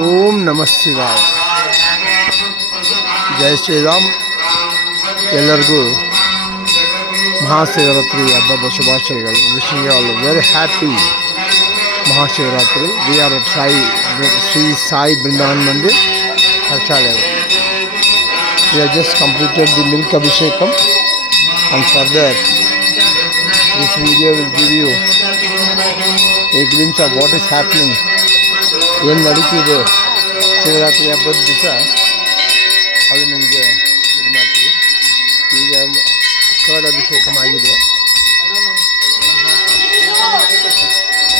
ಓಂ ನಮಃ ಶಿವಾಯ. ಜೈ ಶ್ರೀರಾಮ್. ಎಲ್ಲರಿಗೂ ಮಹಾಶಿವರಾತ್ರಿ ಹಬ್ಬದ ಶುಭಾಶಯಗಳು. Wishing you all very happy Mahashivratri. We are at Shri Sai Brindavan Mandir, Harchalaya. We have just completed the milk abhishekam, and further this video will give you a glimpse of what is happening. ಏನು ನಡೀತಿದೆ ಶಿವರಾತ್ರಿ ಹಬ್ಬದ ದಿವಸ ಅದು ನಿಮಗೆ ಇದು ಮಾಡ್ತೀವಿ. ಈಗ ಕರ್ಡ್ ಅಭಿಷೇಕಂ ಆಗಿದೆ.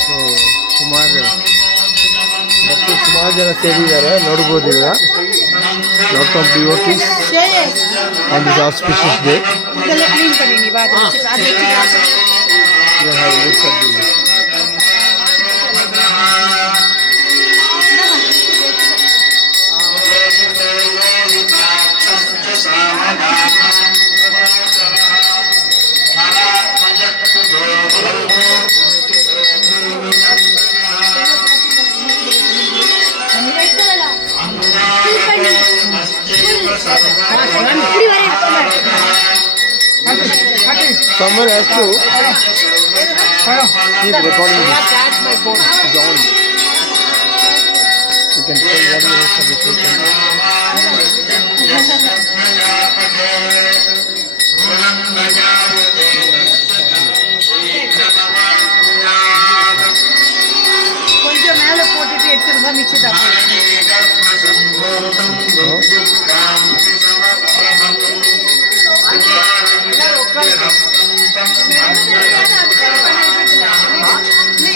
ಸೊ ಸುಮಾರು ಜನ ಸೇರಿದ್ದಾರೆ, ನೋಡ್ಬೋದೀಗ. Lot of devotees on this auspicious day. Someone has to keep recording this. John, you can tell what you have to say. కొంచెం మేల పోటీ ఎత్తున పంపించేదా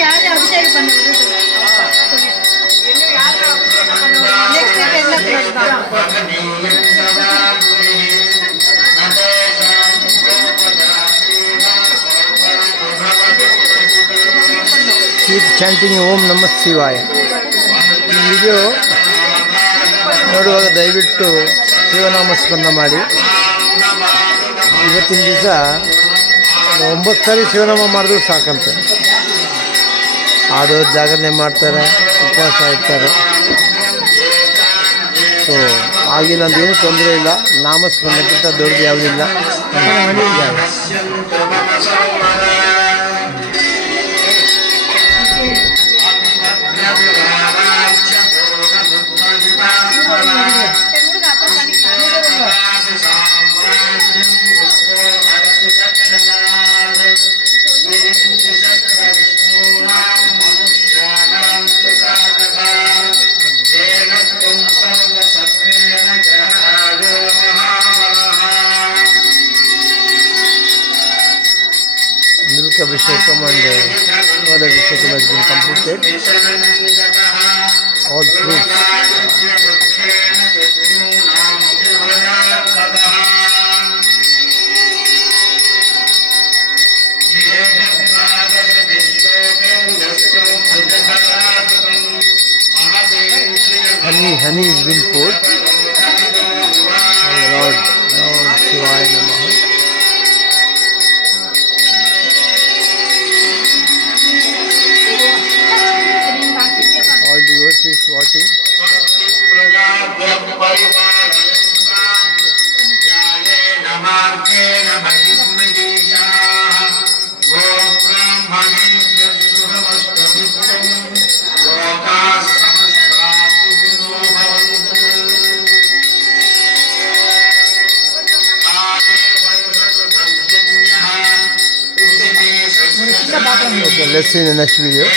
யாரு அபிஷேகம் பண்ண நெக்ஸ்ட் என்ன Keep chanting Om Namah Shivaya. ಈ ವಿಡಿಯೋ ನೋಡುವಾಗ ದಯವಿಟ್ಟು ಶಿವನಾಮಸ್ಮರಣ ಮಾಡಿ. ಇವತ್ತಿನ ದಿವಸ 9 ಸಾರಿ ಶಿವನಾಮ ಮಾಡಿದ್ರು ಸಾಕಂತೆ. ಆಡೋರು ಜಾಗರಣೆ ಮಾಡ್ತಾರೆ, ಉಪವಾಸ ಇರ್ತಾರೆ. ಸೊ ಹಾಗೆ ನಂದೇನು ತೊಂದರೆ ಇಲ್ಲ. ನಾಮಸ್ಮರಣಕ್ಕಿಂತ ದೊಡ್ಡದು ಯಾವುದಿಲ್ಲ. Milk abhishekam and curd abhishekam has been completed. All fruits. Honey has been poured. Lord Shivaya Namaha. All devotees watching. Okay, let's see in the next video.